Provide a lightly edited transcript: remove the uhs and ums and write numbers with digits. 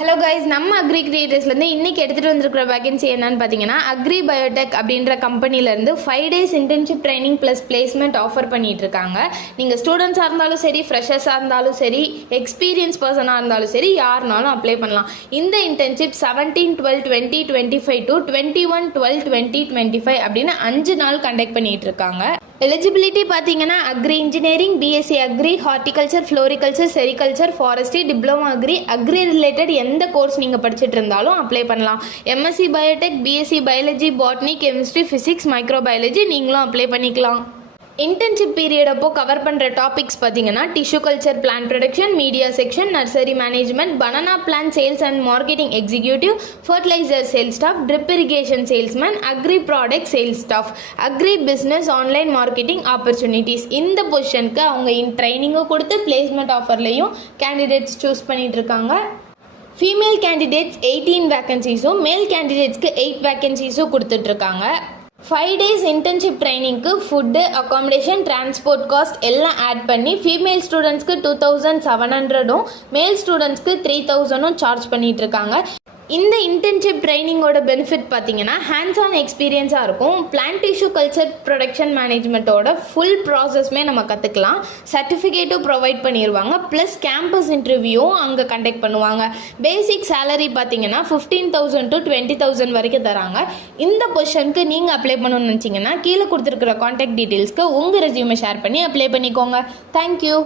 Hello guys, நம்ம agri கிரியேட்டர்ஸ்லேருந்து இன்றைக்கி எடுத்துகிட்டு வந்திருக்கிற வேகன்சி என்னன்னு பார்த்தீங்கன்னா, அக்ரி பயோடெக் அப்படின்ற கம்பெனிலேருந்து 5 days internship training plus placement offer பண்ணிட்டு இருக்காங்க. நீங்கள் ஸ்டூடெண்ட்ஸாக இருந்தாலும் சரி, ஃப்ரெஷர்ஸாக இருந்தாலும் சரி, எக்ஸ்பீரியன்ஸ் பர்சனாக இருந்தாலும் சரி, யாருனாலும் அப்ளை பண்ணலாம். இந்த இன்டர்ன்ஷிப் 17/12/2025 to 21/12/2025 அப்படின்னு 5 நாள் கண்டக்ட் பண்ணிட்டு இருக்காங்க. எலிஜிபிலிட்டி பார்த்தீங்கன்னா agri engineering, BSc agri, horticulture, floriculture, sericulture, forestry, diploma agri related எந்த கோர்ஸ் நீங்கள் படிச்சுட்டு இருந்தாலும் அப்ளை பண்ணலாம். MSc biotech, BSc biology, botany, chemistry, physics, microbiology நீங்களும் அப்ளை பண்ணிக்கலாம். இன்டர்ன்ஷிப் பீரியட் அப்போ கவர் பண்ணுற டாபிக்ஸ் பார்த்தீங்கன்னா tissue culture, plant production, media section, nursery management, banana plant sales and marketing executive, fertiliser sales staff, drip irrigation salesman, agri product sales staff, agri business, online marketing opportunities. இந்த பொசிஷனுக்கு அவங்க ட்ரைனிங்கும் கொடுத்து placement ஆஃபர்லையும் candidates choose பண்ணிட்டு இருக்காங்க. Female candidates 18 வேகன்சிஸும், மேல் கேண்டிடேட்ஸ்க்கு 8 வேகன்சிஸும் கொடுத்துட்ருக்காங்க. 5 days internship ட்ரைனிங்க்கு food, accommodation, transport cost எல்லாம் ஆட் பண்ணி ஃபீமேல் ஸ்டூடெண்ட்ஸ்க்கு 2700 மேல் ஸ்டூடெண்ட்ஸ்க்கு 3000 சார்ஜ் பண்ணிட்டு இருக்காங்க. இந்த இன்டர்ன்ஷிப் ட்ரைனிங்கோட பெனிஃபிட் பார்த்தீங்கன்னா ஹேண்ட்ஸ் ஆன் எக்ஸ்பீரியன்ஸாக இருக்கும். பிளான்ட் டிஷ்யூ கல்ச்சர் ப்ரொடக்ஷன் மேனேஜ்மெண்ட்டோட ஃபுல் ப்ராசஸ்மே நம்ம கற்றுக்கலாம். சர்டிஃபிகேட்டும் ப்ரொவைட் பண்ணிடுவாங்க. ப்ளஸ் கேம்பஸ் இன்டர்வியூவும் அங்கே கண்டக்ட் பண்ணுவாங்க. பேசிக் சேலரி பார்த்தீங்கன்னா 15,000 to 20,000 வரைக்கும் தராங்க. இந்த பொசிஷனுக்கு நீங்கள் அப்ளை பண்ணணும்னு நினச்சிங்கன்னா கீழே கொடுத்துருக்குற கான்டாக்ட் டீட்டெயில்ஸ்க்கு உங்கள் ரெஸ்யூமை ஷேர் பண்ணி அப்ளை பண்ணிக்கோங்க. தேங்க்யூ.